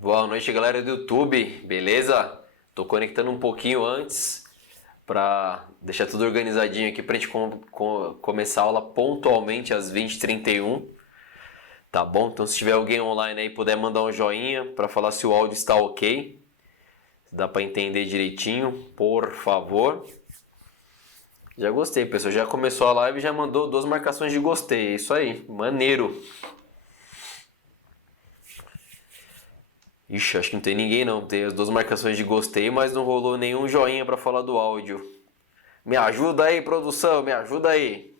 Boa noite, galera do YouTube, beleza? Tô conectando um pouquinho antes para deixar tudo organizadinho aqui pra gente começar a aula pontualmente às 20h31, tá bom? Então se tiver alguém online aí puder mandar um joinha para falar se o áudio está ok, se dá para entender direitinho, por favor. Já gostei, pessoal, já começou a live e já mandou 2 marcações de gostei, é isso aí, maneiro. Ixi, acho que não tem ninguém não. Tem as 2 marcações de gostei, mas não rolou nenhum joinha pra falar do áudio. Me ajuda aí, produção, me ajuda aí.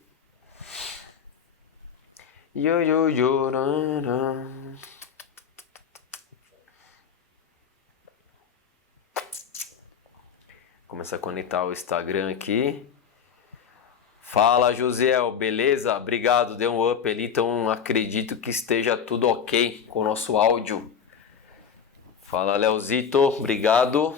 Yo, yo, yo, Começar a conectar o Instagram aqui. Fala, Josiel, beleza? Obrigado, deu um up ali, então acredito que esteja tudo ok com o nosso áudio. Fala, Leozito, obrigado.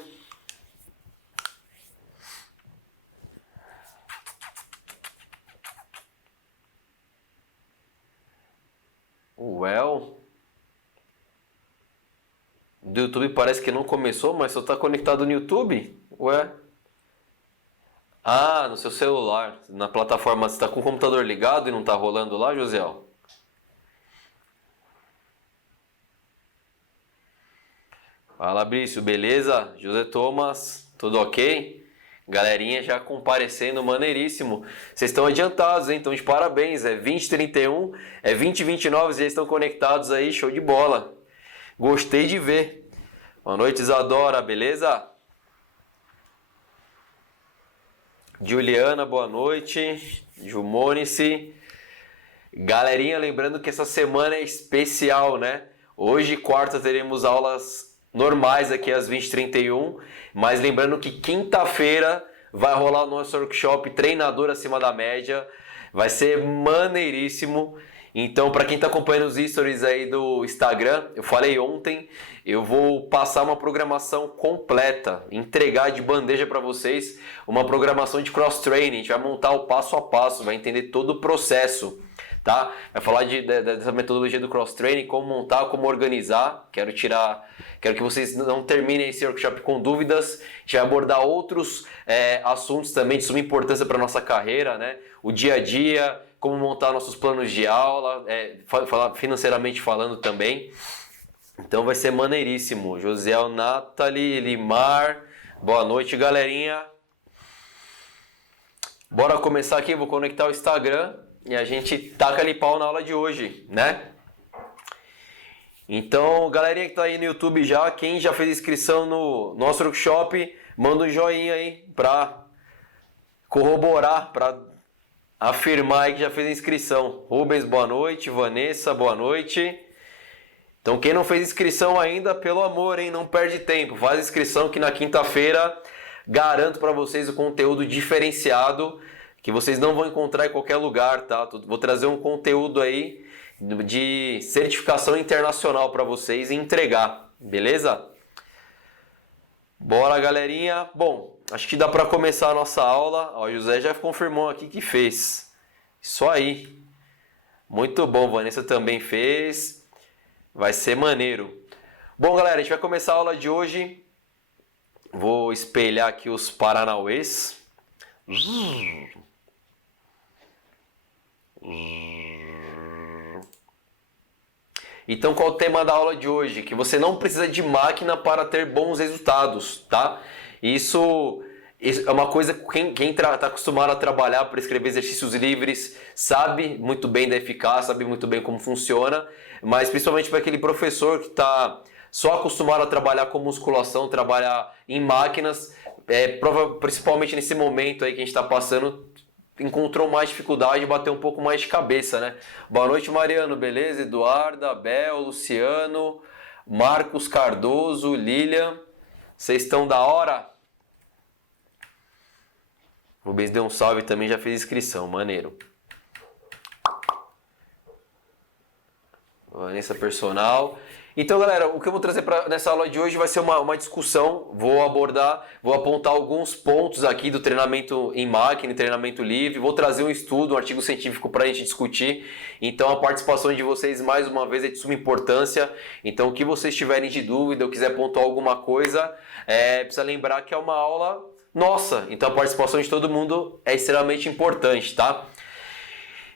Do YouTube parece que não começou, mas só tá conectado no YouTube? Ué? Ah, no seu celular. Na plataforma, você tá com o computador ligado e não tá rolando lá, Josiel? Fala, Brício, beleza? José Thomas, tudo ok? Galerinha já comparecendo, maneiríssimo. Vocês estão adiantados, hein? Então de parabéns. É 20h31, é 20h29, já estão conectados aí, show de bola. Gostei de ver. Boa noite, Isadora, beleza? Juliana, boa noite. Jumonice. Galerinha, lembrando que essa semana é especial, né? Hoje, quarta, teremos aulas normais aqui às 20h31, mas lembrando que quinta-feira vai rolar o nosso workshop Treinador Acima da Média. Vai ser maneiríssimo. Então, para quem está acompanhando os stories aí do Instagram, eu falei ontem, eu vou passar uma programação completa, entregar de bandeja para vocês uma programação de cross-training. A gente vai montar o passo a passo, vai entender todo o processo. Tá? Vai falar dessa metodologia do cross-training, como montar, como organizar. Quero que vocês não terminem esse workshop com dúvidas. A gente vai abordar outros assuntos também de suma importância para a nossa carreira, né? O dia a dia, como montar nossos planos de aula, falar financeiramente falando também. Então vai ser maneiríssimo. Josiel, Nathalie, Limar, boa noite, galerinha. Bora começar aqui, vou conectar o Instagram e a gente taca ali pau na aula de hoje, né? Então, galerinha que tá aí no YouTube já, quem já fez inscrição no nosso workshop, manda um joinha aí pra corroborar, pra afirmar aí que já fez a inscrição. Rubens, boa noite. Vanessa, boa noite. Então, quem não fez inscrição ainda, pelo amor, hein, não perde tempo. Faz inscrição que na quinta-feira garanto para vocês o conteúdo diferenciado que vocês não vão encontrar em qualquer lugar, tá? Vou trazer um conteúdo aí de certificação internacional para vocês e entregar, beleza? Bora, galerinha. Bom, acho que dá para começar a nossa aula. Ó, o José já confirmou aqui que fez. Isso aí. Muito bom, Vanessa também fez. Vai ser maneiro. Bom, galera, a gente vai começar a aula de hoje. Vou espelhar aqui os paranauês. Então, qual é o tema da aula de hoje? Que você não precisa de máquina para ter bons resultados, tá? Isso é uma coisa que quem está acostumado a trabalhar para escrever exercícios livres sabe muito bem da eficácia, sabe muito bem como funciona, mas principalmente para aquele professor que está só acostumado a trabalhar com musculação, trabalhar em máquinas, principalmente nesse momento aí que a gente está passando, encontrou mais dificuldade, bateu um pouco mais de cabeça, né? Boa noite, Mariano, beleza? Eduarda, Bel, Luciano, Marcos Cardoso, Lilian, vocês estão da hora? Rubens deu um salve também, já fez inscrição, maneiro. Vanessa Personal. Então, galera, o que eu vou trazer nessa aula de hoje vai ser uma discussão. Vou apontar alguns pontos aqui do treinamento em máquina e treinamento livre. Vou trazer um estudo, um artigo científico para a gente discutir. Então, a participação de vocês, mais uma vez, é de suma importância. Então, o que vocês tiverem de dúvida ou quiser pontuar alguma coisa, precisa lembrar que é uma aula nossa. Então, a participação de todo mundo é extremamente importante, tá?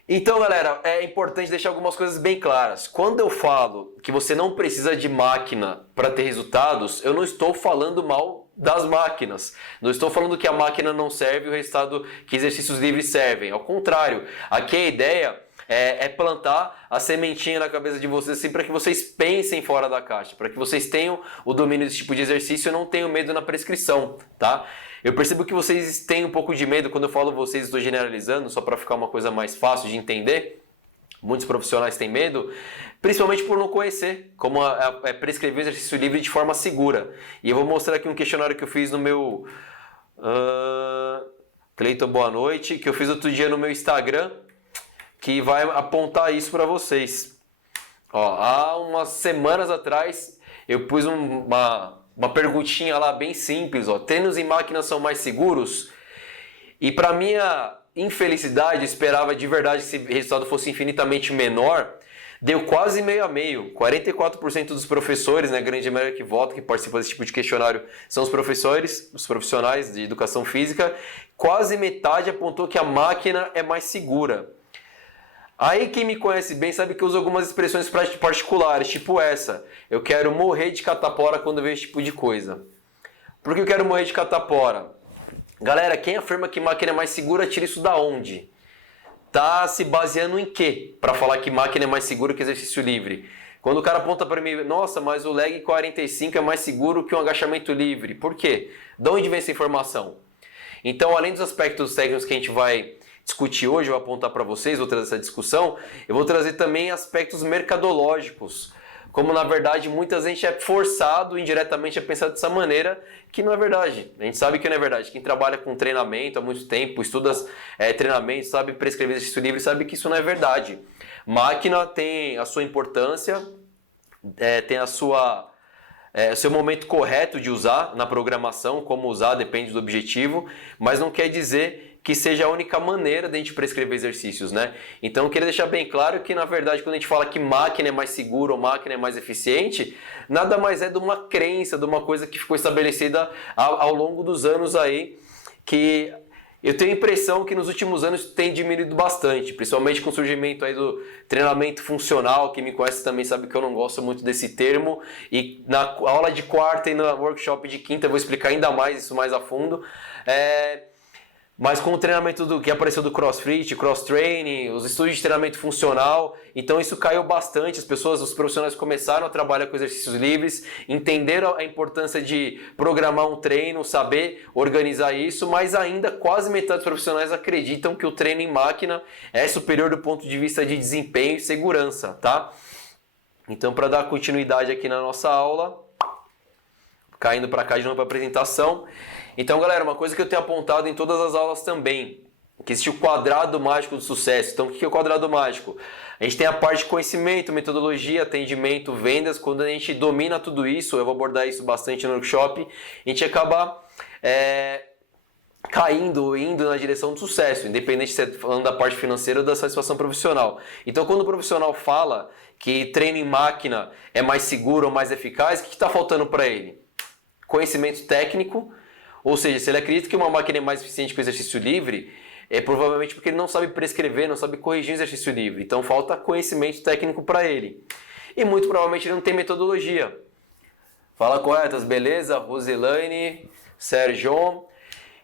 Então, galera, é importante deixar algumas coisas bem claras. Quando eu falo que você não precisa de máquina para ter resultados, eu não estou falando mal das máquinas. Não estou falando que a máquina não serve e o resultado que exercícios livres servem. Ao contrário, aqui a ideia é plantar a sementinha na cabeça de vocês assim, para que vocês pensem fora da caixa, para que vocês tenham o domínio desse tipo de exercício e não tenham medo na prescrição, tá? Eu percebo que vocês têm um pouco de medo, quando eu falo vocês, estou generalizando, só para ficar uma coisa mais fácil de entender. Muitos profissionais têm medo, principalmente por não conhecer como prescrever exercício livre de forma segura. E eu vou mostrar aqui um questionário que eu fiz no meu... Cleiton, boa noite, que eu fiz outro dia no meu Instagram, que vai apontar isso para vocês. Ó, há umas semanas atrás, eu pus uma perguntinha lá bem simples, ó. Tênis e máquinas são mais seguros? E para minha infelicidade, eu esperava de verdade que esse resultado fosse infinitamente menor. Deu quase meio a meio. 44% dos professores, né, grande maioria que vota, que participa desse tipo de questionário, são os professores, os profissionais de educação física. Quase metade apontou que a máquina é mais segura. Aí quem me conhece bem sabe que eu uso algumas expressões particulares, tipo essa. Eu quero morrer de catapora quando eu vejo esse tipo de coisa. Por que eu quero morrer de catapora? Galera, quem afirma que máquina é mais segura, tira isso da onde? Tá se baseando em quê? Para falar que máquina é mais segura que exercício livre. Quando o cara aponta para mim, nossa, mas o leg 45 é mais seguro que um agachamento livre. Por quê? De onde vem essa informação? Então, além dos aspectos técnicos que a gente vai discutir hoje, eu vou apontar para vocês, vou trazer essa discussão, eu vou trazer também aspectos mercadológicos, como na verdade muita gente é forçado indiretamente a pensar dessa maneira, que não é verdade. A gente sabe que não é verdade. Quem trabalha com treinamento há muito tempo, estuda treinamento, sabe prescrever exercício livre, sabe que isso não é verdade. Máquina tem a sua importância, tem o seu momento correto de usar na programação, como usar depende do objetivo, mas não quer dizer que seja a única maneira de a gente prescrever exercícios, né? Então eu queria deixar bem claro que, na verdade, quando a gente fala que máquina é mais segura ou máquina é mais eficiente, nada mais é de uma crença, de uma coisa que ficou estabelecida ao longo dos anos aí, que eu tenho a impressão que nos últimos anos tem diminuído bastante, principalmente com o surgimento aí do treinamento funcional. Quem me conhece também sabe que eu não gosto muito desse termo, e na aula de quarta e no workshop de quinta eu vou explicar ainda mais isso mais a fundo. Mas com o treinamento que apareceu do CrossFit, cross-training, os estudos de treinamento funcional, então isso caiu bastante. Os profissionais começaram a trabalhar com exercícios livres, entenderam a importância de programar um treino, saber organizar isso, mas ainda quase metade dos profissionais acreditam que o treino em máquina é superior do ponto de vista de desempenho e segurança, tá? Então, para dar continuidade aqui na nossa aula, caindo para cá de novo para a apresentação. Então, galera, uma coisa que eu tenho apontado em todas as aulas também, que existe o quadrado mágico do sucesso. Então, o que é o quadrado mágico? A gente tem a parte de conhecimento, metodologia, atendimento, vendas. Quando a gente domina tudo isso, eu vou abordar isso bastante no workshop, a gente acaba indo na direção do sucesso, independente se é falando da parte financeira ou da satisfação profissional. Então, quando o profissional fala que treino em máquina é mais seguro ou mais eficaz, o que está faltando para ele? Conhecimento técnico. Ou seja, se ele acredita que uma máquina é mais eficiente que o exercício livre, é provavelmente porque ele não sabe prescrever, não sabe corrigir o exercício livre. Então falta conhecimento técnico para ele. E muito provavelmente ele não tem metodologia. Fala corretas, beleza? Roselane, Sérgio.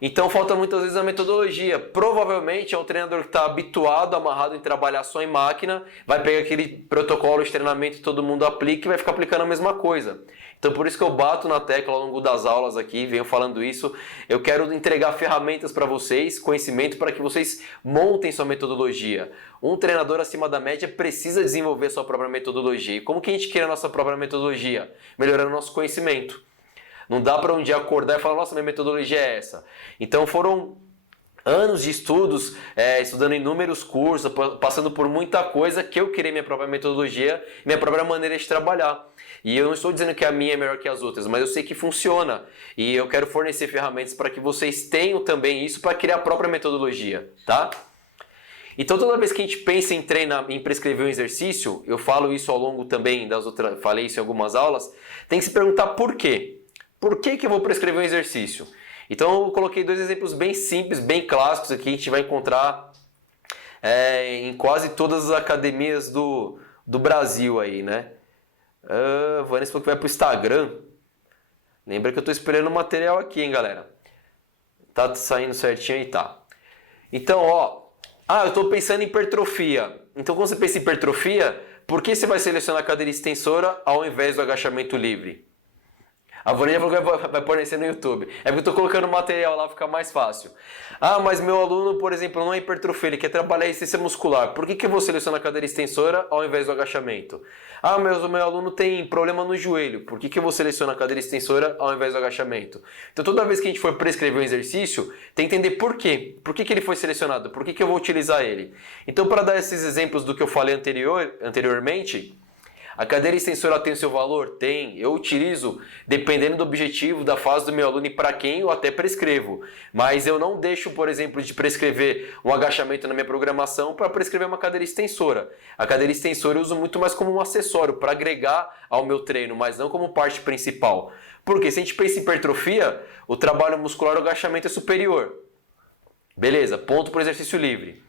Então falta muitas vezes a metodologia. Provavelmente é um treinador que está habituado, amarrado em trabalhar só em máquina, vai pegar aquele protocolo de treinamento que todo mundo aplica e vai ficar aplicando a mesma coisa. Então por isso que eu bato na tecla ao longo das aulas aqui, venho falando isso. Eu quero entregar ferramentas para vocês, conhecimento para que vocês montem sua metodologia. Um treinador acima da média precisa desenvolver sua própria metodologia. E como que a gente cria a nossa própria metodologia? Melhorando o nosso conhecimento. Não dá para um dia acordar e falar, nossa, minha metodologia é essa. Então foram anos de estudos, estudando inúmeros cursos, passando por muita coisa, que eu criei minha própria metodologia, minha própria maneira de trabalhar. E eu não estou dizendo que a minha é melhor que as outras, mas eu sei que funciona. E eu quero fornecer ferramentas para que vocês tenham também isso para criar a própria metodologia, tá? Então toda vez que a gente pensa em treinar, em prescrever um exercício, eu falo isso ao longo também das outras, falei isso em algumas aulas, tem que se perguntar por quê. Por que eu vou prescrever um exercício? Então eu coloquei 2 exemplos bem simples, bem clássicos aqui, a gente vai encontrar em quase todas as academias do Brasil aí, né? Vanessa falou que vai pro Instagram. Lembra que eu estou esperando o material aqui, hein, galera? Tá saindo certinho aí, tá. Então, ó, eu estou pensando em hipertrofia. Então, quando você pensa em hipertrofia, por que você vai selecionar a cadeira extensora ao invés do agachamento livre? A Vanessa falou que vai aparecer no YouTube. É porque eu estou colocando material lá, fica mais fácil. Mas meu aluno, por exemplo, não é hipertrofia, ele quer trabalhar resistência muscular. Por que eu vou selecionar a cadeira extensora ao invés do agachamento? Meu aluno tem problema no joelho. Por que eu vou selecionar a cadeira extensora ao invés do agachamento? Então toda vez que a gente for prescrever um exercício, tem que entender por quê. Por que ele foi selecionado? Por que eu vou utilizar ele? Então para dar esses exemplos do que eu falei anteriormente, a cadeira extensora tem o seu valor? Tem. Eu utilizo dependendo do objetivo, da fase do meu aluno e para quem eu até prescrevo. Mas eu não deixo, por exemplo, de prescrever um agachamento na minha programação para prescrever uma cadeira extensora. A cadeira extensora eu uso muito mais como um acessório para agregar ao meu treino, mas não como parte principal. Porque se a gente pensa em hipertrofia, o trabalho muscular, o agachamento é superior. Beleza, ponto para o exercício livre.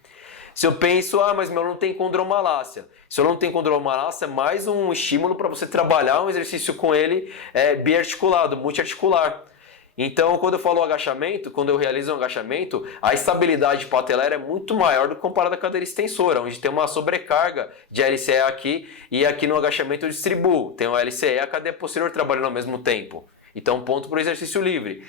Se eu penso, mas meu aluno tem condromalácia. Se o aluno tem condromalácia, é mais um estímulo para você trabalhar um exercício com ele biarticulado, multiarticular. Então, quando eu falo agachamento, quando eu realizo um agachamento, a estabilidade patelar é muito maior do que comparado à cadeira extensora, onde tem uma sobrecarga de LCE aqui e aqui no agachamento eu distribuo. Tem o LCE e a cadeia posterior trabalhando ao mesmo tempo. Então, ponto para o exercício livre.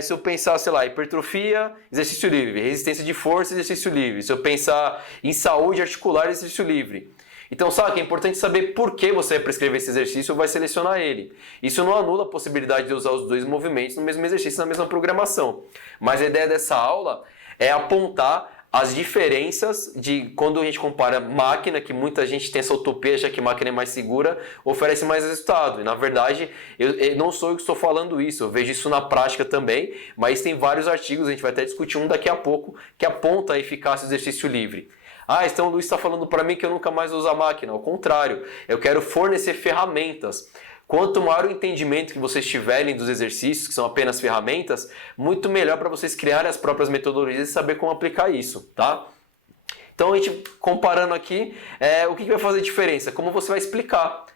Se eu pensar, sei lá, hipertrofia, exercício livre. Resistência de força, exercício livre. Se eu pensar em saúde articular, exercício livre. Então, sabe que é importante saber por que você vai prescrever esse exercício ou vai selecionar ele. Isso não anula a possibilidade de usar os 2 movimentos no mesmo exercício, na mesma programação. Mas a ideia dessa aula é apontar as diferenças de quando a gente compara máquina, que muita gente tem essa utopia, já que máquina é mais segura, oferece mais resultado. E na verdade, eu não sou eu que estou falando isso, eu vejo isso na prática também, mas tem vários artigos, a gente vai até discutir um daqui a pouco, que aponta a eficácia do exercício livre. Então o Luiz está falando para mim que eu nunca mais uso a máquina. Ao contrário, eu quero fornecer ferramentas. Quanto maior o entendimento que vocês tiverem dos exercícios, que são apenas ferramentas, muito melhor para vocês criarem as próprias metodologias e saber como aplicar isso, tá? Então, a gente comparando aqui, o que vai fazer diferença? Como você vai explicar.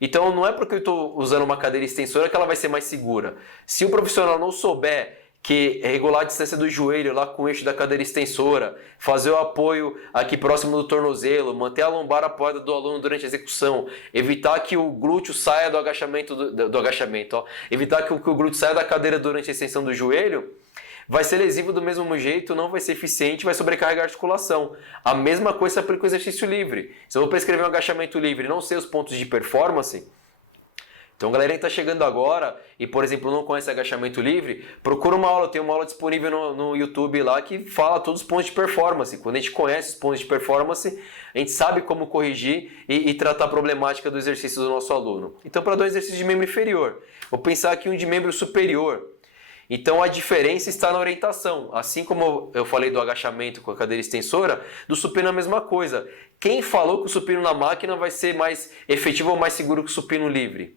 Então, não é porque eu estou usando uma cadeira extensora que ela vai ser mais segura. Se o profissional não souber que regular a distância do joelho lá com o eixo da cadeira extensora, fazer o apoio aqui próximo do tornozelo, manter a lombar apoiada do aluno durante a execução, evitar que o glúteo saia do agachamento, evitar que o glúteo saia da cadeira durante a extensão do joelho, vai ser lesivo do mesmo jeito, não vai ser eficiente, vai sobrecarregar a articulação. A mesma coisa se aplica ao exercício livre. Se eu vou prescrever um agachamento livre e não sei os pontos de performance, então, galera que está chegando agora e, por exemplo, não conhece agachamento livre, procura uma aula. Tem uma aula disponível no YouTube lá que fala todos os pontos de performance. Quando a gente conhece os pontos de performance, a gente sabe como corrigir e tratar a problemática do exercício do nosso aluno. Então, para dar um exercício de membro inferior, vou pensar aqui um de membro superior. Então, a diferença está na orientação. Assim como eu falei do agachamento com a cadeira extensora, do supino é a mesma coisa. Quem falou que o supino na máquina vai ser mais efetivo ou mais seguro que o supino livre?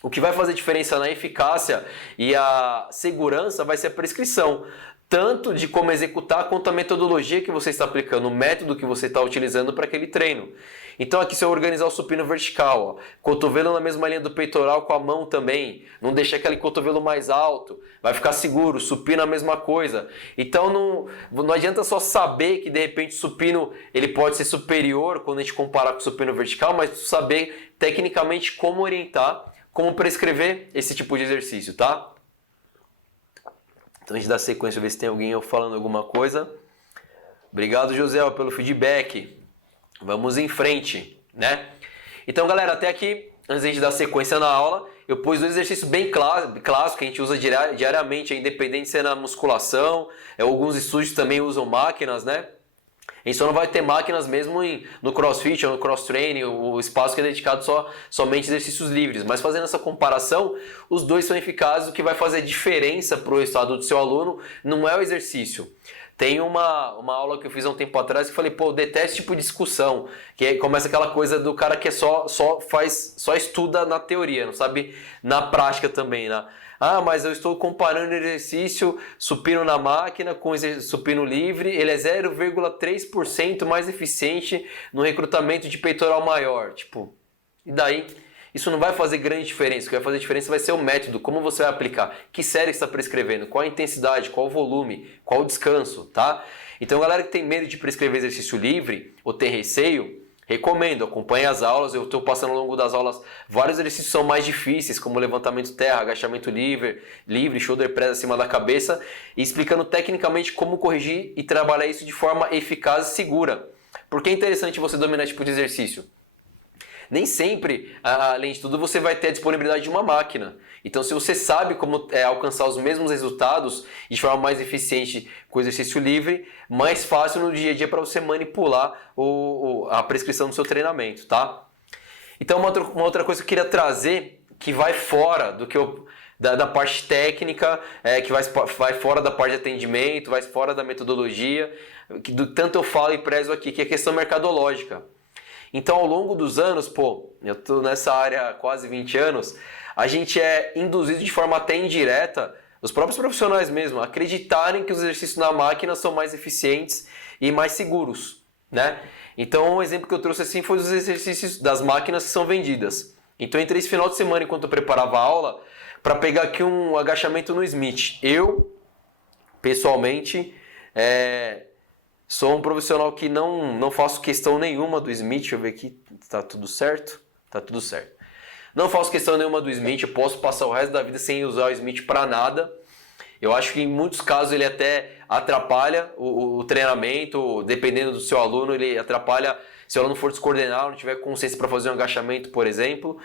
O que vai fazer diferença na eficácia e a segurança vai ser a prescrição, tanto de como executar quanto a metodologia que você está aplicando, o método que você está utilizando para aquele treino. Então aqui se eu organizar o supino vertical, cotovelo na mesma linha do peitoral com a mão também, não deixar aquele cotovelo mais alto, vai ficar seguro, supino a mesma coisa. Então não adianta só saber que de repente o supino ele pode ser superior quando a gente comparar com o supino vertical, mas saber tecnicamente como orientar, como prescrever esse tipo de exercício, tá? Então a gente dá sequência, ver se tem alguém falando alguma coisa. Obrigado, José, pelo feedback. Vamos em frente, né? Então, galera, até aqui, antes de a gente dar sequência na aula, eu pus um exercício bem clássico que a gente usa diariamente, independente se é na musculação, alguns estúdios também usam máquinas, né? A gente só não vai ter máquinas mesmo no CrossFit ou no Cross Training, o espaço que é dedicado somente a exercícios livres. Mas fazendo essa comparação, os dois são eficazes. O que vai fazer diferença para o resultado do seu aluno não é o exercício. Tem uma aula que eu fiz há um tempo atrás que eu falei, pô, eu detesto tipo de discussão, que aí começa aquela coisa do cara que só estuda na teoria, não sabe na prática também, né? Ah, mas eu estou comparando exercício supino na máquina com supino livre, ele é 0,3% mais eficiente no recrutamento de peitoral maior. Tipo, e daí? Isso não vai fazer grande diferença. O que vai fazer diferença vai ser o método, como você vai aplicar, que série você está prescrevendo, qual a intensidade, qual o volume, qual o descanso, tá? Então, galera que tem medo de prescrever exercício livre ou tem receio, recomendo, acompanhe as aulas. Eu estou passando ao longo das aulas vários exercícios que são mais difíceis, como levantamento terra, agachamento livre, shoulder press acima da cabeça, e explicando tecnicamente como corrigir e trabalhar isso de forma eficaz e segura. Por que é interessante você dominar esse tipo de exercício? Nem sempre, além de tudo, você vai ter a disponibilidade de uma máquina. Então, se você sabe como alcançar os mesmos resultados de forma mais eficiente com o exercício livre, mais fácil no dia a dia para você manipular a prescrição do seu treinamento, tá? Então, uma outra coisa que eu queria trazer, que vai fora do que da parte técnica, que vai fora da parte de atendimento, vai fora da metodologia, que tanto eu falo e prezo aqui, que é a questão mercadológica. Então, ao longo dos anos, eu estou nessa área há quase 20 anos, a gente é induzido de forma até indireta, os próprios profissionais mesmo, a acreditarem que os exercícios na máquina são mais eficientes e mais seguros, né? Então, um exemplo que eu trouxe assim foi os exercícios das máquinas que são vendidas. Então, entrei esse final de semana, enquanto eu preparava a aula, para pegar aqui um agachamento no Smith. Eu, pessoalmente, sou um profissional que não faço questão nenhuma do Smith. Deixa eu ver aqui, tá tudo certo? Tá tudo certo. Não faço questão nenhuma do Smith, eu posso passar o resto da vida sem usar o Smith para nada. Eu acho que em muitos casos ele até atrapalha o treinamento, dependendo do seu aluno, ele atrapalha se o aluno for descoordenado, não tiver consciência para fazer um agachamento, por exemplo.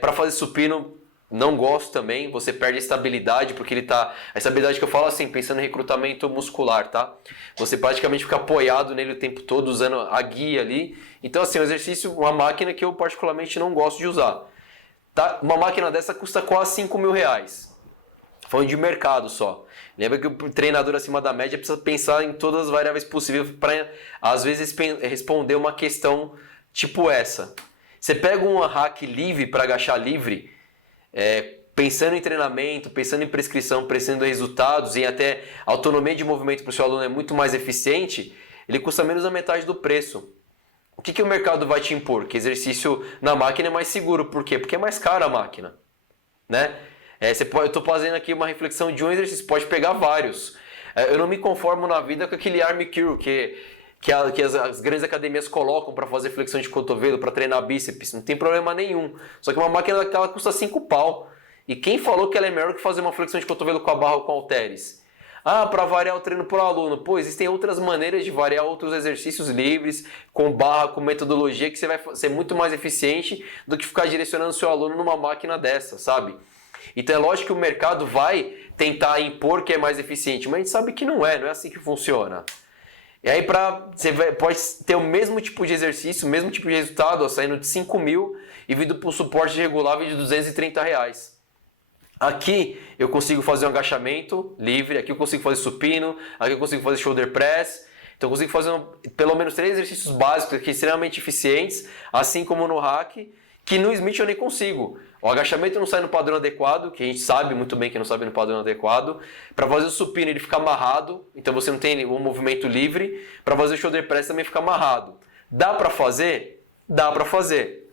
Para fazer supino, não gosto também, você perde a estabilidade, porque ele tá. A estabilidade que eu falo assim, pensando em recrutamento muscular, tá? Você praticamente fica apoiado nele o tempo todo, usando a guia ali. Então, assim, um exercício, uma máquina que eu particularmente não gosto de usar. Tá? Uma máquina dessa custa quase 5 mil reais. Falando de mercado só. Lembra que o treinador acima da média precisa pensar em todas as variáveis possíveis para, às vezes, responder uma questão tipo essa. Você pega um hack livre para agachar livre, pensando em treinamento, pensando em prescrição, pensando em resultados e até autonomia de movimento para o seu aluno é muito mais eficiente, ele custa menos da metade do preço. O que o mercado vai te impor? Que exercício na máquina é mais seguro. Por quê? Porque é mais cara a máquina, né? Eu estou fazendo aqui uma reflexão de um exercício, pode pegar vários. Eu não me conformo na vida com aquele arm curl que as grandes academias colocam para fazer flexão de cotovelo, para treinar bíceps. Não tem problema nenhum. Só que uma máquina daquela custa 5 pau. E quem falou que ela é melhor que fazer uma flexão de cotovelo com a barra ou com halteres? Para variar o treino para o aluno. Pô, existem outras maneiras de variar outros exercícios livres, com barra, com metodologia, que você vai ser muito mais eficiente do que ficar direcionando o seu aluno numa máquina dessa, sabe? Então é lógico que o mercado vai tentar impor que é mais eficiente, mas a gente sabe que não é assim que funciona. E aí você pode ter o mesmo tipo de exercício, o mesmo tipo de resultado, saindo de 5 mil e vindo para um suporte regular de 230 reais. Aqui eu consigo fazer um agachamento livre, aqui eu consigo fazer supino, aqui eu consigo fazer shoulder press. Então eu consigo fazer pelo menos 3 exercícios básicos aqui extremamente eficientes, assim como no hack, que no Smith eu nem consigo. O agachamento não sai no padrão adequado, que a gente sabe muito bem que não sabe no padrão adequado. Para fazer o supino ele fica amarrado, então você não tem um movimento livre. Para fazer o shoulder press também fica amarrado. Dá para fazer? Dá para fazer.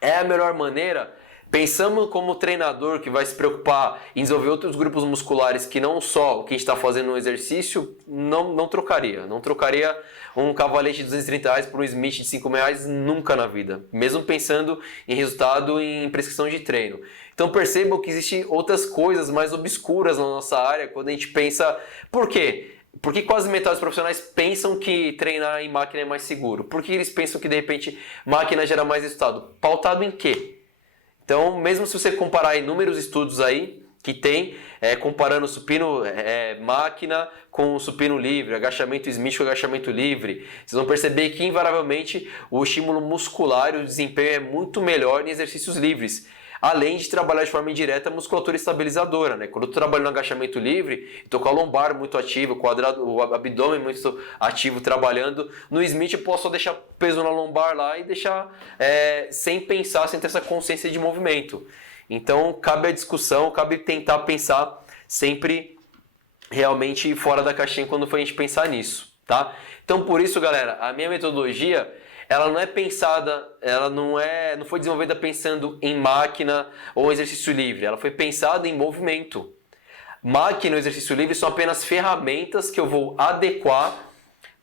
É a melhor maneira? Pensamos como treinador que vai se preocupar em desenvolver outros grupos musculares que não só o que a gente está fazendo no exercício, não trocaria. Não trocaria um cavalete de 230 reais por um Smith de 5 mil reais nunca na vida. Mesmo pensando em resultado em prescrição de treino. Então percebam que existem outras coisas mais obscuras na nossa área quando a gente pensa... Por quê? Porque quase metade dos profissionais pensam que treinar em máquina é mais seguro. Por que eles pensam que de repente máquina gera mais resultado? Pautado em quê? Então, mesmo se você comparar inúmeros estudos aí que tem, comparando supino máquina com o supino livre, agachamento Smith com agachamento livre, vocês vão perceber que invariavelmente o estímulo muscular e o desempenho é muito melhor em exercícios livres. Além de trabalhar de forma indireta a musculatura estabilizadora, né? Quando eu trabalho no agachamento livre, estou com a lombar muito ativa, o abdômen muito ativo trabalhando. No Smith eu posso só deixar peso na lombar lá e deixar sem pensar, sem ter essa consciência de movimento. Então cabe a discussão, cabe tentar pensar sempre realmente fora da caixinha quando for a gente pensar nisso, tá? Então por isso, galera, a minha metodologia ela não é pensada, ela não foi desenvolvida pensando em máquina ou exercício livre, ela foi pensada em movimento. Máquina e exercício livre são apenas ferramentas que eu vou adequar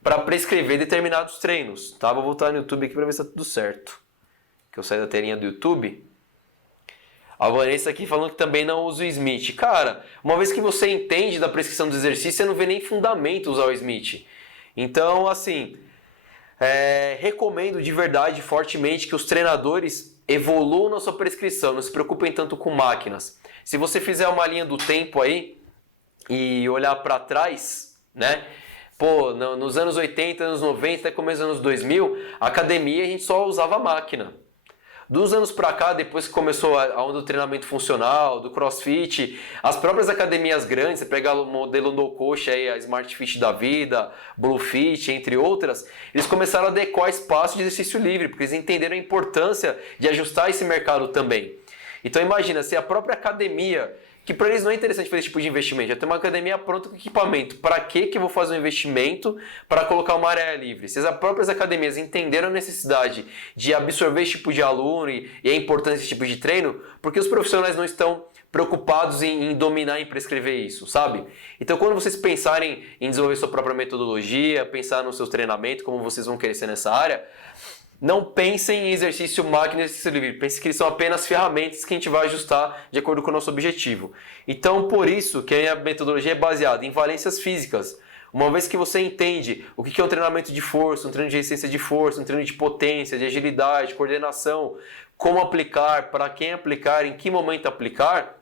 para prescrever determinados treinos, tá? Vou voltar no YouTube aqui para ver se está tudo certo. Que eu saí da telinha do YouTube. A Vanessa aqui falando que também não usa o Smith. Cara, uma vez que você entende da prescrição do exercício, você não vê nem fundamento usar o Smith. Então, assim, recomendo de verdade, fortemente, que os treinadores evoluam na sua prescrição, não se preocupem tanto com máquinas. Se você fizer uma linha do tempo aí e olhar para trás, né? Pô, nos anos 80, anos 90, até começo dos anos 2000, a academia a gente só usava máquina. Dos anos pra cá, depois que começou a onda do treinamento funcional, do crossfit, as próprias academias grandes, você pegar o modelo no coach aí, a Smart Fit da vida, Blue Fit, entre outras, eles começaram a adequar espaço de exercício livre, porque eles entenderam a importância de ajustar esse mercado também. Então imagina, se a própria academia, que para eles não é interessante fazer esse tipo de investimento, já tem uma academia pronta com equipamento, para que eu vou fazer um investimento para colocar uma área livre? Se as próprias academias entenderam a necessidade de absorver esse tipo de aluno e a importância desse tipo de treino, porque os profissionais não estão preocupados em dominar e prescrever isso, sabe? Então quando vocês pensarem em desenvolver sua própria metodologia, pensar no seu treinamento, como vocês vão crescer nessa área, não pensem em exercício máquina e exercício livre. Pensem que eles são apenas ferramentas que a gente vai ajustar de acordo com o nosso objetivo. Então, por isso que a minha metodologia é baseada em valências físicas. Uma vez que você entende o que é um treinamento de força, um treino de resistência de força, um treino de potência, de agilidade, coordenação, como aplicar, para quem aplicar, em que momento aplicar,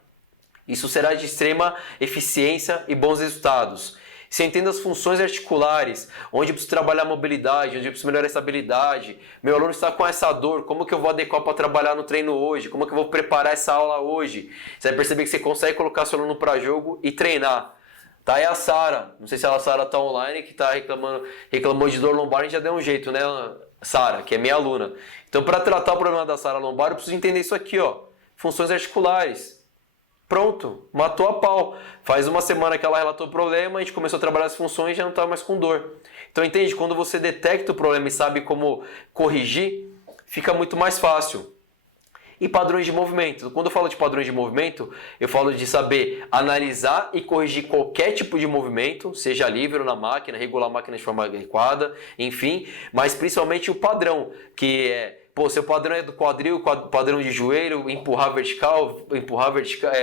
isso será de extrema eficiência e bons resultados. Você entende as funções articulares, onde eu preciso trabalhar a mobilidade, onde eu preciso melhorar a estabilidade. Meu aluno está com essa dor, como que eu vou adequar para trabalhar no treino hoje? Como que eu vou preparar essa aula hoje? Você vai perceber que você consegue colocar seu aluno para jogo e treinar. Tá aí a Sara, não sei se a Sara está online, que está reclamou de dor lombar, a gente já deu um jeito, né, Sara, que é minha aluna. Então, para tratar o problema da Sara lombar, eu preciso entender isso aqui, ó, funções articulares. Pronto, matou a pau. Faz uma semana que ela relatou o problema, a gente começou a trabalhar as funções e já não estava mais com dor. Então entende? Quando você detecta o problema e sabe como corrigir, fica muito mais fácil. E padrões de movimento. Quando eu falo de padrões de movimento, eu falo de saber analisar e corrigir qualquer tipo de movimento, seja livre ou na máquina, regular a máquina de forma adequada, enfim, mas principalmente o padrão, que é, seu padrão é do quadril, padrão de joelho, empurrar vertical,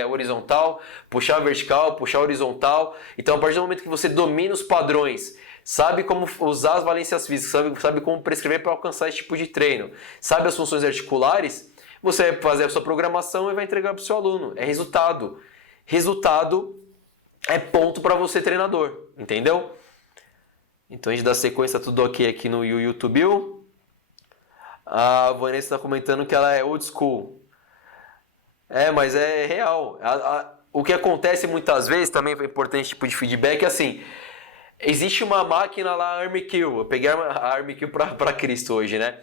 horizontal, puxar vertical, puxar horizontal. Então, a partir do momento que você domina os padrões, sabe como usar as valências físicas, sabe como prescrever para alcançar esse tipo de treino, sabe as funções articulares, você vai fazer a sua programação e vai entregar para o seu aluno. É resultado. Resultado é ponto para você, treinador. Entendeu? Então a gente dá sequência tudo ok aqui no YouTube. A Vanessa está comentando que ela é old school. Mas é real. O que acontece muitas vezes, também é importante tipo de feedback, é assim... Existe uma máquina lá, Army Kill. Eu peguei a Army Kill para Cristo hoje, né?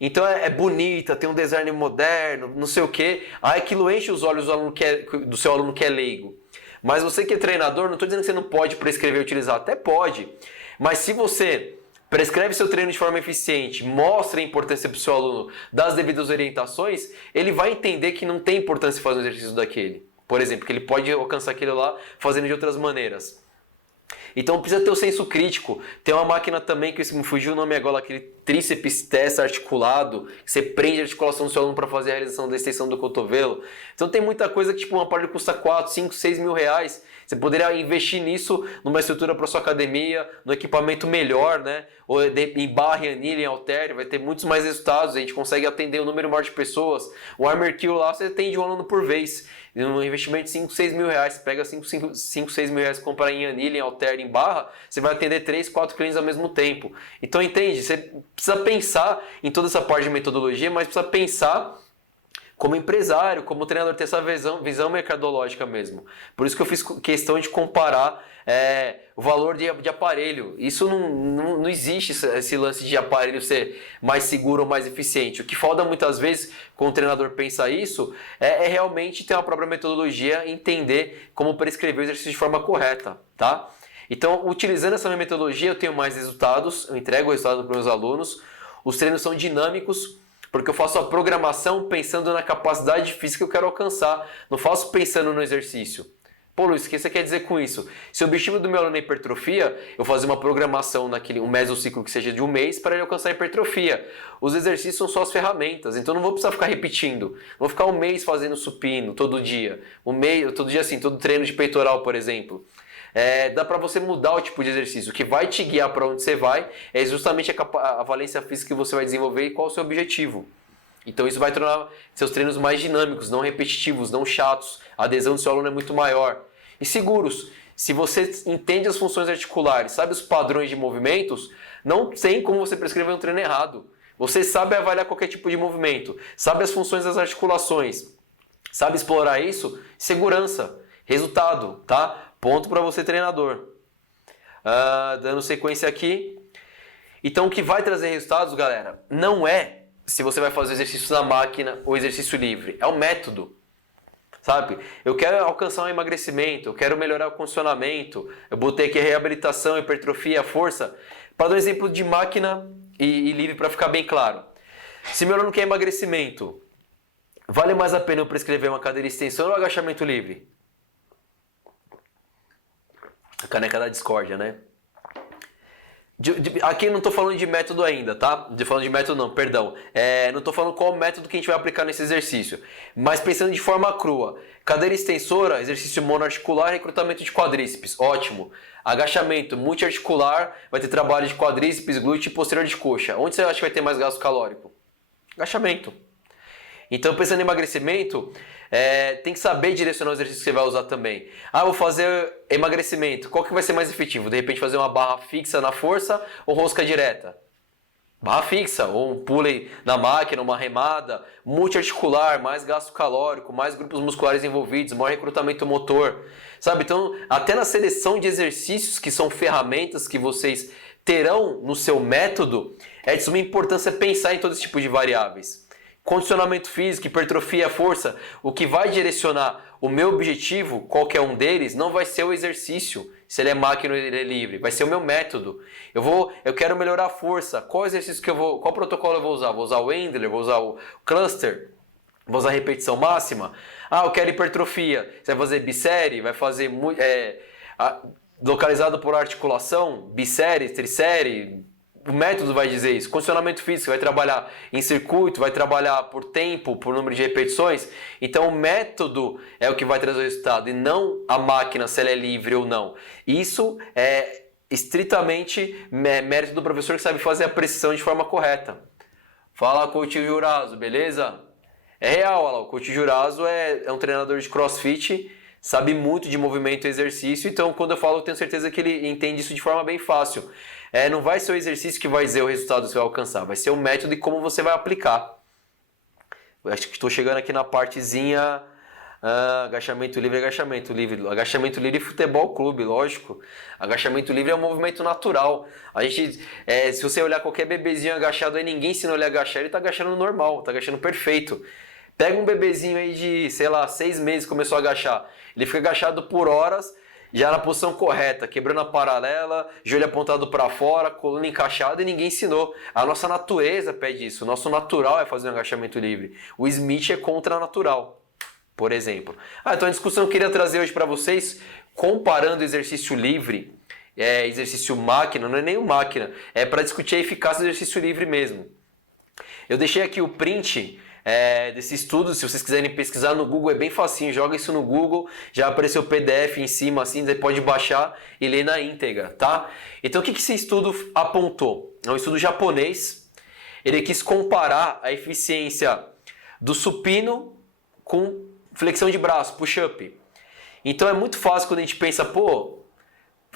Então é bonita, tem um design moderno, não sei o que. Aí aquilo enche os olhos do seu aluno que é leigo. Mas você que é treinador, não estou dizendo que você não pode prescrever e utilizar, até pode. Mas se você prescreve seu treino de forma eficiente, mostra a importância para o seu aluno, dá as devidas orientações, ele vai entender que não tem importância fazer um exercício daquele. Por exemplo, que ele pode alcançar aquilo lá fazendo de outras maneiras. Então precisa ter o senso crítico. Tem uma máquina também, que me fugiu o nome agora, aquele tríceps testa articulado, que você prende a articulação do seu aluno para fazer a realização da extensão do cotovelo. Então tem muita coisa que tipo um aparelho custa 4, 5, 6 mil reais. Você poderia investir nisso, numa estrutura para sua academia, no equipamento melhor, né? Ou em barra, em anilha, em halter, vai ter muitos mais resultados. A gente consegue atender um número maior de pessoas. O Armor Kill lá, você atende um aluno por vez. Um investimento de 5, 6 mil reais. Você pega 5, 6 mil reais e compra em anilha, em halter, em barra, você vai atender 3, 4 clientes ao mesmo tempo. Então entende, você precisa pensar em toda essa parte de metodologia, mas precisa pensar como empresário, como treinador, ter essa visão mercadológica mesmo. Por isso que eu fiz questão de comparar o valor de aparelho. Isso não existe, esse lance de aparelho ser mais seguro ou mais eficiente. O que falta muitas vezes, quando o treinador pensa isso, é realmente ter uma própria metodologia e entender como prescrever o exercício de forma correta, tá? Então, utilizando essa minha metodologia, eu tenho mais resultados, eu entrego o resultado para os meus alunos. Os treinos são dinâmicos, porque eu faço a programação pensando na capacidade física que eu quero alcançar. Não faço pensando no exercício. Pô, Luiz, o que você quer dizer com isso? Se o objetivo do meu aluno é hipertrofia, eu fazer uma programação um mesociclo que seja de um mês para ele alcançar a hipertrofia. Os exercícios são só as ferramentas, então não vou precisar ficar repetindo. Não vou ficar um mês fazendo supino todo dia. Todo dia assim, todo treino de peitoral, por exemplo. Dá para você mudar o tipo de exercício. O que vai te guiar para onde você vai é justamente a valência física que você vai desenvolver e qual é o seu objetivo. Então isso vai tornar seus treinos mais dinâmicos, não repetitivos, não chatos. A adesão do seu aluno é muito maior. E seguros. Se você entende as funções articulares, sabe os padrões de movimentos, não tem como você prescrever um treino errado. Você sabe avaliar qualquer tipo de movimento, sabe as funções das articulações, sabe explorar isso, segurança, resultado, tá? Ponto para você, treinador. Dando sequência aqui. Então, o que vai trazer resultados, galera, não é se você vai fazer exercício na máquina ou exercício livre. É o método, sabe? Eu quero alcançar um emagrecimento, eu quero melhorar o condicionamento. Eu botei aqui reabilitação, hipertrofia, força. Para dar um exemplo de máquina e livre para ficar bem claro. Se meu aluno quer emagrecimento, vale mais a pena eu prescrever uma cadeira de extensão ou agachamento livre? A caneca da discórdia, né? Aqui eu não estou falando de método ainda, tá? Falando de método não, perdão. Não estou falando qual método que a gente vai aplicar nesse exercício. Mas pensando de forma crua. Cadeira extensora, exercício monoarticular, recrutamento de quadríceps. Ótimo. Agachamento multiarticular, vai ter trabalho de quadríceps, glúteo e posterior de coxa. Onde você acha que vai ter mais gasto calórico? Agachamento. Então, pensando em emagrecimento, tem que saber direcionar o exercício que você vai usar também. Vou fazer emagrecimento. Qual que vai ser mais efetivo? De repente fazer uma barra fixa na força ou rosca direta? Barra fixa, ou um pulley na máquina, uma remada, multiarticular, mais gasto calórico, mais grupos musculares envolvidos, maior recrutamento motor. Sabe? Então, até na seleção de exercícios, que são ferramentas que vocês terão no seu método, é de suma importância pensar em todo esse tipo de variáveis. Condicionamento físico, hipertrofia, força, o que vai direcionar o meu objetivo, qualquer um deles, não vai ser o exercício, se ele é máquina ou ele é livre, vai ser o meu método. Eu quero melhorar a força, qual exercício qual protocolo eu vou usar? Vou usar o Wendler, vou usar o cluster, vou usar a repetição máxima? Eu quero hipertrofia, você vai fazer bisérie, vai fazer localizado por articulação, bisérie, trisérie. O método vai dizer isso. Condicionamento físico, vai trabalhar em circuito, vai trabalhar por tempo, por número de repetições. Então o método é o que vai trazer o resultado e não a máquina, se ela é livre ou não. Isso é estritamente mérito do professor que sabe fazer a precisão de forma correta. Fala, coach Jurazo, beleza? É real, olha lá, o coach Jurazo é um treinador de crossfit, sabe muito de movimento e exercício, então quando eu falo eu tenho certeza que ele entende isso de forma bem fácil. Não vai ser o exercício que vai dizer o resultado que você vai alcançar, vai ser o método e como você vai aplicar. Eu acho que estou chegando aqui na partezinha agachamento livre e futebol clube, lógico. Agachamento livre é um movimento natural. Se você olhar qualquer bebezinho agachado aí, ninguém ensinou ele a agachar, ele está agachando normal, está agachando perfeito. Pega um bebezinho aí de, 6 meses, começou a agachar. Ele fica agachado por horas, já na posição correta, quebrando a paralela, joelho apontado para fora, coluna encaixada e ninguém ensinou. A nossa natureza pede isso, o nosso natural é fazer um agachamento livre. O Smith é contra-natural, por exemplo. Então a discussão que eu queria trazer hoje para vocês, comparando exercício livre exercício máquina, não é nem o máquina, é para discutir a eficácia do exercício livre mesmo. Eu deixei aqui o print desse estudo, se vocês quiserem pesquisar no Google, é bem facinho, joga isso no Google, já apareceu o PDF em cima, assim, você pode baixar e ler na íntegra, tá? Então o que esse estudo apontou? É um estudo japonês, ele quis comparar a eficiência do supino com flexão de braço, push-up. Então é muito fácil quando a gente pensa,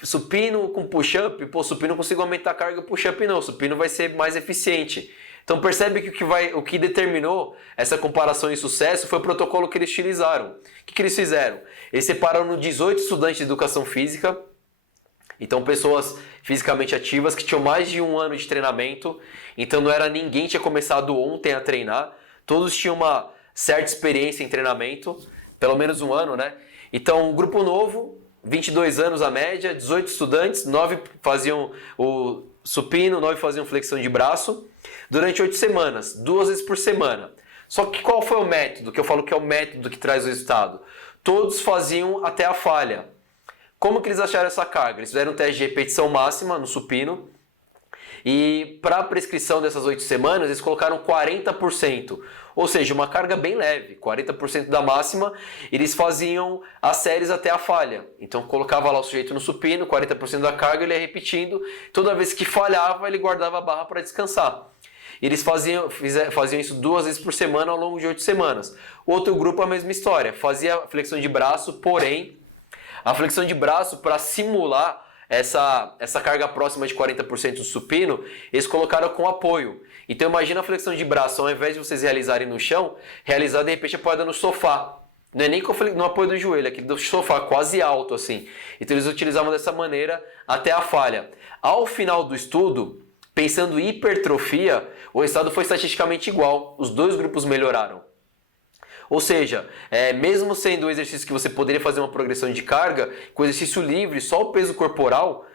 supino com push-up, supino não consigo aumentar a carga, push-up não, supino vai ser mais eficiente. Então percebe que o que determinou essa comparação de sucesso foi o protocolo que eles utilizaram. O que eles fizeram? Eles separaram 18 estudantes de educação física, então pessoas fisicamente ativas que tinham mais de 1 ano de treinamento, então não era ninguém que tinha começado ontem a treinar, todos tinham uma certa experiência em treinamento, pelo menos 1 ano, né? Então um grupo novo, 22 anos a média, 18 estudantes, 9 faziam o supino, 9 faziam flexão de braço, durante 8 semanas, 2 vezes por semana. Só que qual foi o método? Que eu falo que é o método que traz o resultado. Todos faziam até a falha. Como que eles acharam essa carga? Eles fizeram um teste de repetição máxima no supino e para a prescrição dessas 8 semanas eles colocaram 40%. Ou seja, uma carga bem leve, 40% da máxima, eles faziam as séries até a falha. Então colocava lá o sujeito no supino, 40% da carga, ele ia repetindo, toda vez que falhava ele guardava a barra para descansar. Eles faziam isso 2 vezes por semana ao longo de 8 semanas. O outro grupo a mesma história, fazia flexão de braço, porém a flexão de braço para simular essa carga próxima de 40% do supino, eles colocaram com apoio. Então imagina a flexão de braço, ao invés de vocês realizarem no chão, realizar de repente apoiada no sofá. Não é nem no apoio do joelho, é aquele do sofá, quase alto assim. Então eles utilizavam dessa maneira até a falha. Ao final do estudo, pensando em hipertrofia, o resultado foi estatisticamente igual. Os dois grupos melhoraram. Ou seja, mesmo sendo um exercício que você poderia fazer uma progressão de carga, com exercício livre, só o peso corporal,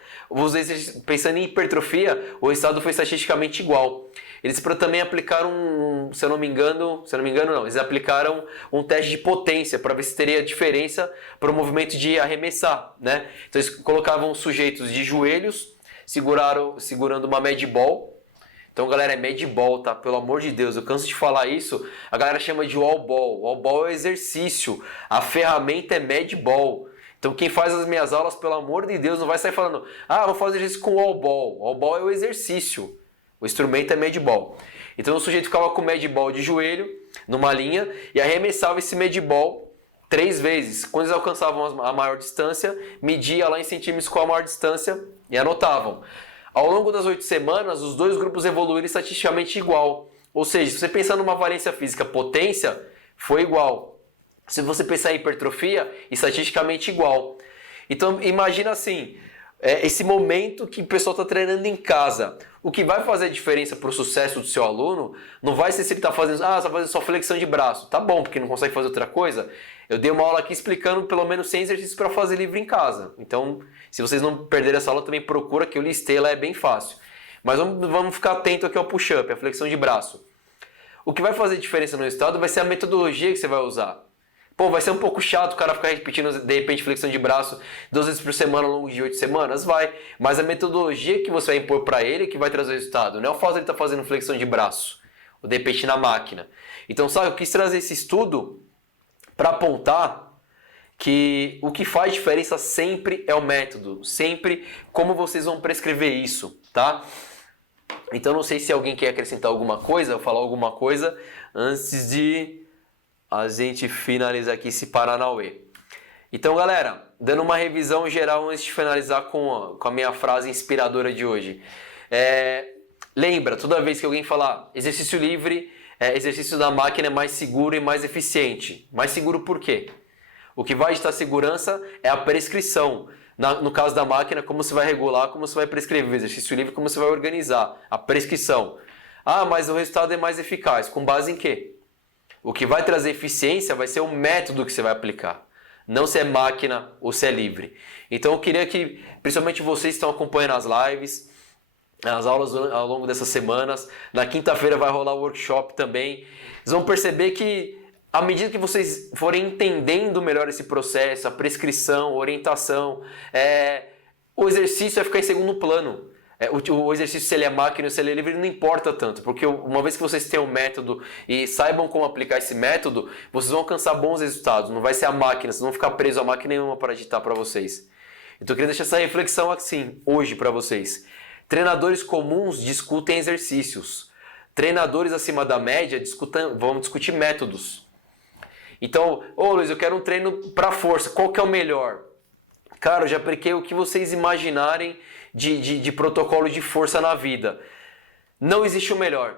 pensando em hipertrofia, o resultado foi estatisticamente igual. Eles também aplicaram, se eu não me engano não, eles aplicaram um teste de potência para ver se teria diferença para o movimento de arremessar, né? Então eles colocavam sujeitos de joelhos, segurando uma med ball. Então, galera, é med ball, tá? Pelo amor de Deus, eu canso de falar isso. A galera chama de wall ball. Wall ball é o exercício. A ferramenta é med ball. Então, quem faz as minhas aulas, pelo amor de Deus, não vai sair falando vou fazer exercício com wall ball. Wall ball é o exercício. O instrumento é med ball. Então, o sujeito ficava com med ball de joelho, numa linha, e arremessava esse med ball 3 vezes. Quando eles alcançavam a maior distância, media lá em centímetros qual a maior distância e anotavam. Ao longo das 8 semanas, os dois grupos evoluíram estatisticamente igual. Ou seja, se você pensar numa valência física potência, foi igual. Se você pensar em hipertrofia, estatisticamente igual. Então, imagina assim, esse momento que o pessoal está treinando em casa. O que vai fazer a diferença para o sucesso do seu aluno não vai ser se ele está fazendo, está fazendo só flexão de braço. Tá bom, porque não consegue fazer outra coisa. Eu dei uma aula aqui explicando pelo menos 100 exercícios para fazer livre em casa. Então, se vocês não perderem essa aula, também procura que eu listei, ela é bem fácil. Mas vamos ficar atento aqui ao push-up, a flexão de braço. O que vai fazer diferença no resultado vai ser a metodologia que você vai usar. Vai ser um pouco chato o cara ficar repetindo, de repente, flexão de braço 2 vezes por semana ao longo de 8 semanas? Vai. Mas a metodologia que você vai impor para ele que vai trazer o resultado. Não é o fato de ele estar fazendo flexão de braço, ou de repente na máquina. Então, sabe, eu quis trazer esse estudo para apontar que o que faz diferença sempre é o método, sempre como vocês vão prescrever isso, tá? Então não sei se alguém quer acrescentar alguma coisa, ou falar alguma coisa antes de a gente finalizar aqui esse Paranauê. Então, galera, dando uma revisão geral antes de finalizar com a minha frase inspiradora de hoje. Lembra, toda vez que alguém falar exercício livre, exercício da máquina é mais seguro e mais eficiente. Mais seguro por quê? O que vai dar segurança é a prescrição. No caso da máquina, como você vai regular, como você vai prescrever. O exercício livre, como você vai organizar. A prescrição. Mas o resultado é mais eficaz. Com base em quê? O que vai trazer eficiência vai ser o método que você vai aplicar. Não se é máquina ou se é livre. Então eu queria que, principalmente vocês que estão acompanhando as lives, as aulas ao longo dessas semanas, na quinta-feira vai rolar o workshop também. Vocês vão perceber que, à medida que vocês forem entendendo melhor esse processo, a prescrição, a orientação, o exercício vai ficar em segundo plano. O exercício, se ele é máquina ou se ele é livre, não importa tanto, porque uma vez que vocês tenham um método e saibam como aplicar esse método, vocês vão alcançar bons resultados. Não vai ser a máquina, vocês não vão ficar presos a máquina nenhuma para ditar para vocês. Então eu queria deixar essa reflexão assim, hoje para vocês. Treinadores comuns discutem exercícios. Treinadores acima da média vão discutir métodos. Então, Luiz, eu quero um treino para força, qual que é o melhor? Cara, eu já apliquei o que vocês imaginarem de protocolo de força na vida. Não existe o melhor.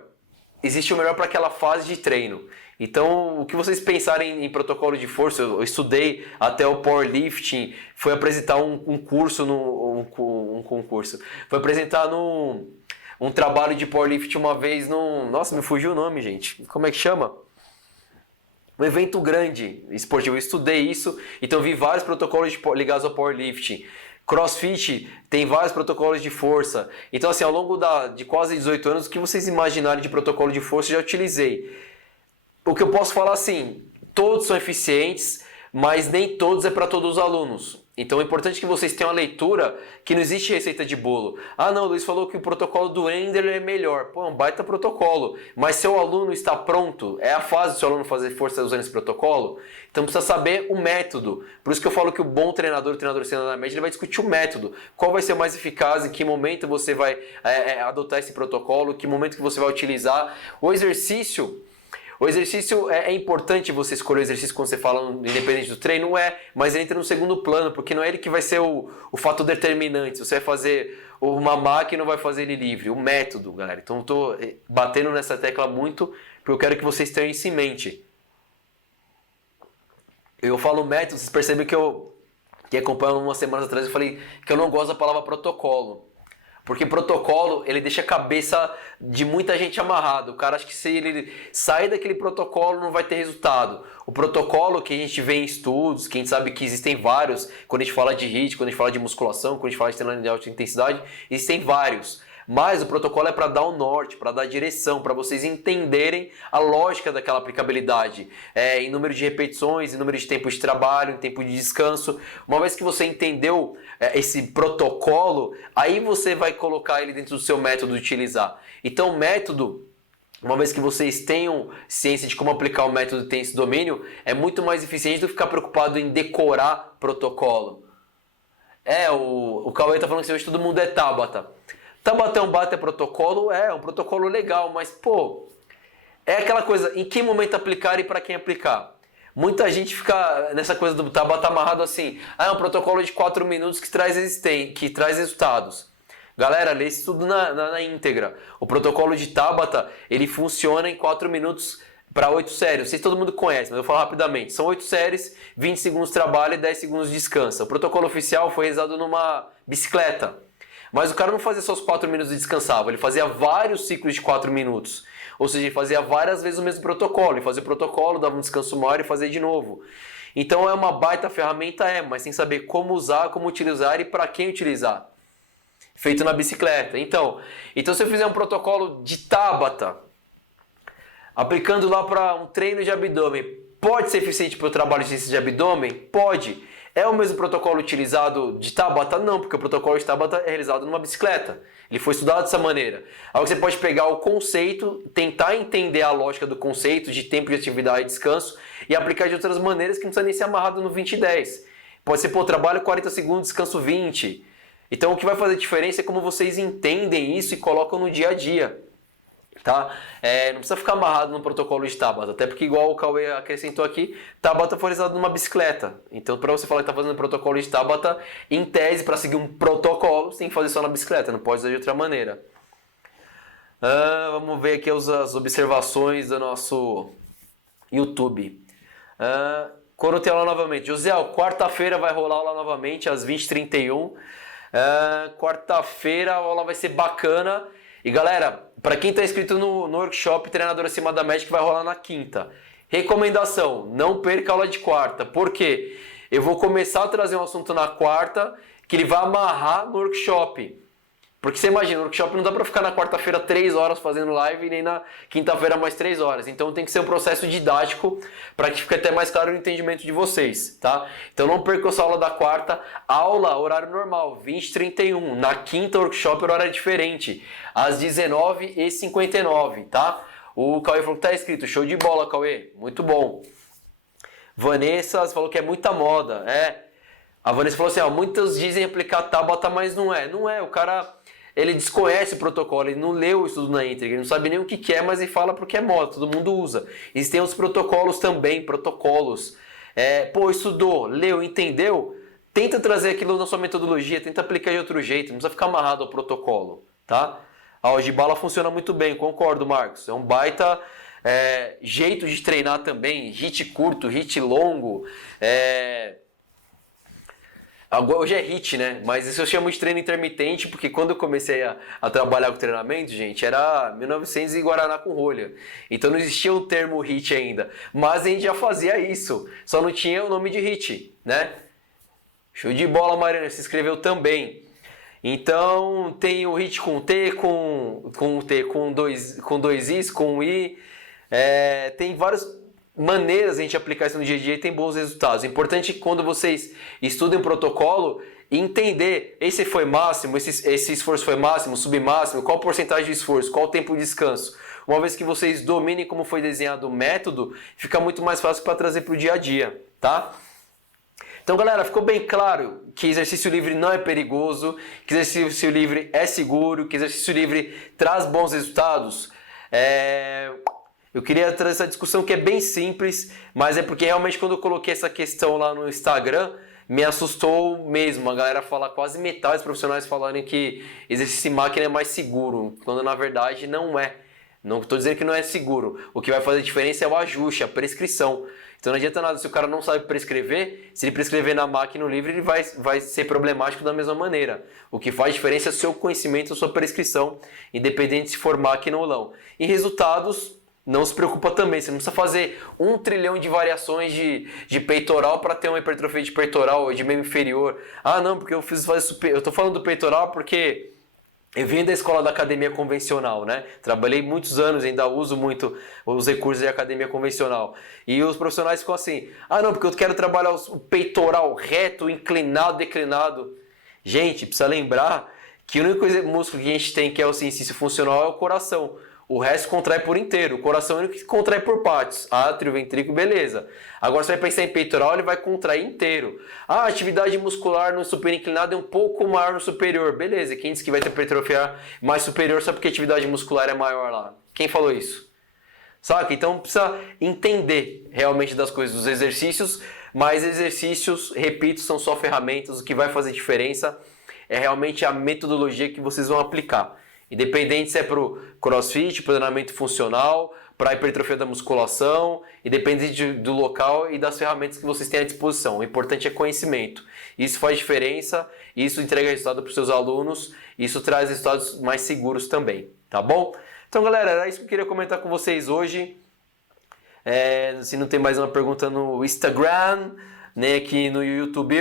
Existe o melhor para aquela fase de treino. Então, o que vocês pensarem em protocolo de força, eu estudei até o powerlifting, fui apresentar um curso, foi apresentar um trabalho de powerlifting uma vez Nossa, me fugiu o nome, gente. Como é que chama? Um evento grande esportivo. Eu estudei isso, então vi vários protocolos ligados ao powerlifting. CrossFit tem vários protocolos de força. Então, assim, ao longo de quase 18 anos, o que vocês imaginarem de protocolo de força, eu já utilizei. O que eu posso falar, assim, todos são eficientes, mas nem todos é para todos os alunos. Então é importante que vocês tenham a leitura que não existe receita de bolo. Ah não, o Luiz falou que o protocolo do Ender é melhor. Pô, é um baita protocolo. Mas seu aluno está pronto? É a fase do seu aluno fazer força usando esse protocolo? Então precisa saber o método. Por isso que eu falo que o bom treinador, o treinador sendo na média, ele vai discutir o método. Qual vai ser o mais eficaz, em que momento você vai adotar esse protocolo, em que momento que você vai utilizar. O exercício é importante você escolher o exercício quando você fala independente do treino, mas ele entra no segundo plano, porque não é ele que vai ser o fator determinante. Se você vai fazer uma máquina ou vai fazer ele livre, o método, galera. Então eu estou batendo nessa tecla muito, porque eu quero que vocês tenham isso em mente. Eu falo método, vocês percebem que acompanham umas semanas atrás, eu falei que eu não gosto da palavra protocolo. Porque protocolo, ele deixa a cabeça de muita gente amarrada. O cara acha que se ele sair daquele protocolo não vai ter resultado. O protocolo que a gente vê em estudos, que a gente sabe que existem vários, quando a gente fala de HIIT, quando a gente fala de musculação, quando a gente fala de treino de alta intensidade, existem vários. Mas o protocolo é para dar o norte, para dar a direção, para vocês entenderem a lógica daquela aplicabilidade. Em número de repetições, em número de tempo de trabalho, em tempo de descanso. Uma vez que você entendeu esse protocolo, aí você vai colocar ele dentro do seu método de utilizar. Então o método, uma vez que vocês tenham ciência de como aplicar o método e tem esse domínio, é muito mais eficiente do que ficar preocupado em decorar protocolo. O Cauê está falando que hoje todo mundo é Tabata. Tabata é um baita protocolo? É um protocolo legal, mas é aquela coisa, em que momento aplicar e para quem aplicar? Muita gente fica nessa coisa do Tabata amarrado assim, é um protocolo de 4 minutos que traz resultados. Galera, lê isso tudo na íntegra. O protocolo de Tabata, ele funciona em 4 minutos para 8 séries. Não sei se todo mundo conhece, mas eu vou falar rapidamente. São 8 séries, 20 segundos de trabalho e 10 segundos de descanso. O protocolo oficial foi realizado numa bicicleta. Mas o cara não fazia só os 4 minutos e descansava, ele fazia vários ciclos de 4 minutos. Ou seja, ele fazia várias vezes o mesmo protocolo. Ele fazia o protocolo, dava um descanso maior e fazia de novo. Então é uma baita ferramenta, mas sem saber como usar, como utilizar e para quem utilizar. Feito na bicicleta. Então se eu fizer um protocolo de Tabata, aplicando lá para um treino de abdômen, pode ser eficiente para o trabalho de abdômen? Pode. É o mesmo protocolo utilizado de Tabata? Não, porque o protocolo de Tabata é realizado numa bicicleta. Ele foi estudado dessa maneira. Aí você pode pegar o conceito, tentar entender a lógica do conceito de tempo de atividade e descanso e aplicar de outras maneiras que não precisa nem ser amarrado no 20 e 10. Pode ser, trabalho 40 segundos, descanso 20. Então o que vai fazer diferença é como vocês entendem isso e colocam no dia a dia. Tá? Não precisa ficar amarrado no protocolo de Tabata, até porque igual o Cauê acrescentou aqui, Tabata foi realizado numa bicicleta. Então para você falar que está fazendo protocolo de Tabata, em tese, para seguir um protocolo, você tem que fazer só na bicicleta, não pode fazer de outra maneira. Vamos ver aqui as observações do nosso YouTube. Corotei lá novamente. José, quarta-feira vai rolar aula novamente às 20h31. Quarta-feira a aula vai ser bacana. E galera, para quem está inscrito no workshop Treinador Acima da Média, que vai rolar na quinta, recomendação, não perca a aula de quarta. Por quê? Eu vou começar a trazer um assunto na quarta que ele vai amarrar no workshop. Porque você imagina, o workshop não dá pra ficar na quarta-feira 3 horas fazendo live e nem na quinta-feira mais 3 horas. Então tem que ser um processo didático para que fique até mais claro o entendimento de vocês, tá? Então não perca essa aula da quarta. Aula, horário normal, 20h31. Na quinta, workshop, horário diferente, às 19h59, tá? O Cauê falou que tá escrito. Show de bola, Cauê. Muito bom. Vanessa falou que é muita moda. A Vanessa falou assim, ó, muitos dizem aplicar Tabata, mas não é. Não é, o cara... Ele desconhece o protocolo, ele não leu o estudo na íntegra, ele não sabe nem o que é, mas ele fala porque é moda, todo mundo usa. Existem os protocolos também, protocolos. Estudou, leu, entendeu? Tenta trazer aquilo na sua metodologia, tenta aplicar de outro jeito, não precisa ficar amarrado ao protocolo, tá? A Ojibala funciona muito bem, concordo, Marcos. É um baita jeito de treinar também, hit curto, hit longo, Agora, hoje é HIIT, né? Mas isso eu chamo de treino intermitente, porque quando eu comecei a trabalhar com treinamento, gente, era 1900 e Guaraná com rolha. Então não existia o termo HIIT ainda. Mas a gente já fazia isso, só não tinha o nome de HIIT, né? Show de bola, Mariana, se inscreveu também. Então tem o HIIT com T, com dois Is, com um I. Tem vários... maneiras de a gente aplicar isso no dia a dia e tem bons resultados. É importante que quando vocês estudem o protocolo, entender esse foi máximo, esse esforço foi máximo, submáximo, qual porcentagem de esforço, qual o tempo de descanso. Uma vez que vocês dominem como foi desenhado o método, fica muito mais fácil para trazer para o dia a dia, tá? Então, galera, ficou bem claro que exercício livre não é perigoso, que exercício livre é seguro, que exercício livre traz bons resultados. Eu queria trazer essa discussão que é bem simples, mas é porque realmente quando eu coloquei essa questão lá no Instagram, me assustou mesmo. A galera fala, quase metade dos profissionais falarem que exercício em máquina é mais seguro, quando na verdade não é. Não estou dizendo que não é seguro. O que vai fazer diferença é o ajuste, a prescrição. Então não adianta nada se o cara não sabe prescrever, se ele prescrever na máquina no livre, ele vai ser problemático da mesma maneira. O que faz diferença é o seu conhecimento, a sua prescrição, independente se for máquina ou não. E resultados... Não se preocupa também, você não precisa fazer 1 trilhão de variações de peitoral para ter uma hipertrofia de peitoral ou de membro inferior. Ah, não, porque eu estou falando do peitoral porque eu vim da escola da academia convencional, né? Trabalhei muitos anos, ainda uso muito os recursos da academia convencional. E os profissionais ficam assim, ah, não, porque eu quero trabalhar o peitoral reto, inclinado, declinado. Gente, precisa lembrar que o único músculo que a gente tem que é o exercício funcional é o coração. O resto contrai por inteiro. O coração é o único que contrai por partes. Átrio, ventrículo, beleza. Agora você vai pensar em peitoral, ele vai contrair inteiro. A atividade muscular no superior inclinado é um pouco maior no superior. Beleza. Quem disse que vai ter hipertrofia mais superior só porque a atividade muscular é maior lá? Quem falou isso? Saca? Então precisa entender realmente das coisas, dos exercícios. Mas exercícios, repito, são só ferramentas. O que vai fazer diferença é realmente a metodologia que vocês vão aplicar. Independente se é para o crossfit, para o treinamento funcional, para a hipertrofia da musculação, independente do local e das ferramentas que vocês têm à disposição. O importante é conhecimento. Isso faz diferença, isso entrega resultado para os seus alunos, isso traz resultados mais seguros também, tá bom? Então, galera, era isso que eu queria comentar com vocês hoje. Se não tem mais uma pergunta no Instagram, nem aqui no YouTube.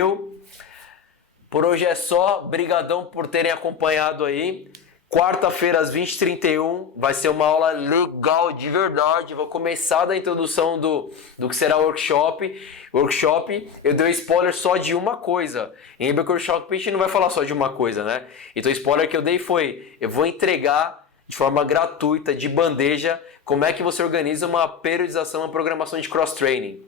Por hoje é só. Brigadão por terem acompanhado aí. Quarta-feira, às 20h31, vai ser uma aula legal de verdade. Vou começar da introdução do que será o workshop. Eu dei um spoiler só de uma coisa. Em workshop a gente não vai falar só de uma coisa, né? Então o spoiler que eu dei foi, eu vou entregar de forma gratuita, de bandeja, como é que você organiza uma periodização, uma programação de cross-training.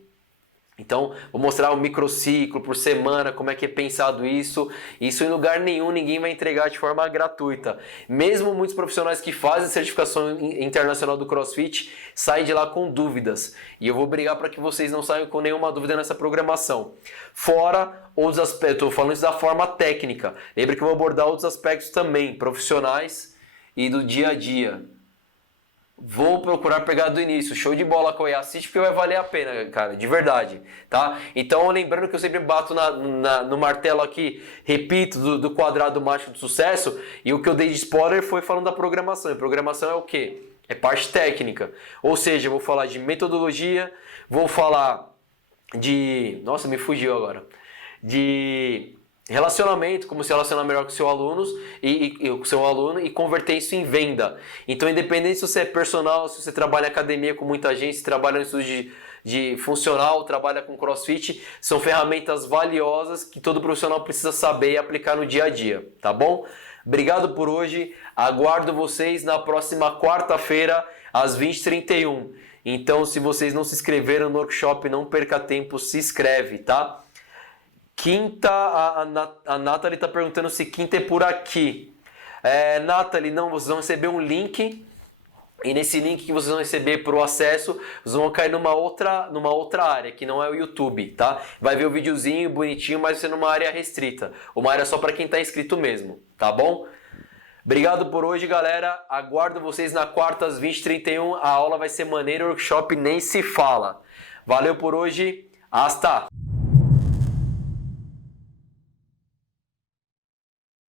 Então, vou mostrar um microciclo por semana, como é que é pensado isso. Isso em lugar nenhum, ninguém vai entregar de forma gratuita. Mesmo muitos profissionais que fazem certificação internacional do CrossFit, saem de lá com dúvidas. E eu vou brigar para que vocês não saiam com nenhuma dúvida nessa programação. Fora outros aspectos, estou falando isso da forma técnica. Lembra que eu vou abordar outros aspectos também, profissionais e do dia a dia. Vou procurar pegar do início. Show de bola, Cauê. Assiste porque vai valer a pena, cara. De verdade. Tá? Então, lembrando que eu sempre bato no martelo aqui, repito, do quadrado mágico do sucesso. E o que eu dei de spoiler foi falando da programação. E programação é o quê? É parte técnica. Ou seja, eu vou falar de metodologia, vou falar de... Nossa, me fugiu agora. De relacionamento, como se relacionar melhor com com seu aluno e converter isso em venda. Então, independente se você é personal, se você trabalha em academia com muita gente, se trabalha no estúdio de funcional, trabalha com CrossFit, são ferramentas valiosas que todo profissional precisa saber e aplicar no dia a dia, tá bom? Obrigado por hoje, aguardo vocês na próxima quarta-feira às 20h31. Então, se vocês não se inscreveram no workshop, não perca tempo, se inscreve, tá? Quinta, a Nathalie está perguntando se quinta é por aqui. Nathalie, não, vocês vão receber um link. E nesse link que vocês vão receber para o acesso, vocês vão cair numa outra área, que não é o YouTube, tá? Vai ver o videozinho bonitinho, mas vai ser numa área restrita. Uma área só para quem está inscrito mesmo, tá bom? Obrigado por hoje, galera. Aguardo vocês na quarta às 20h31. A aula vai ser maneira, o workshop nem se fala. Valeu por hoje. Hasta!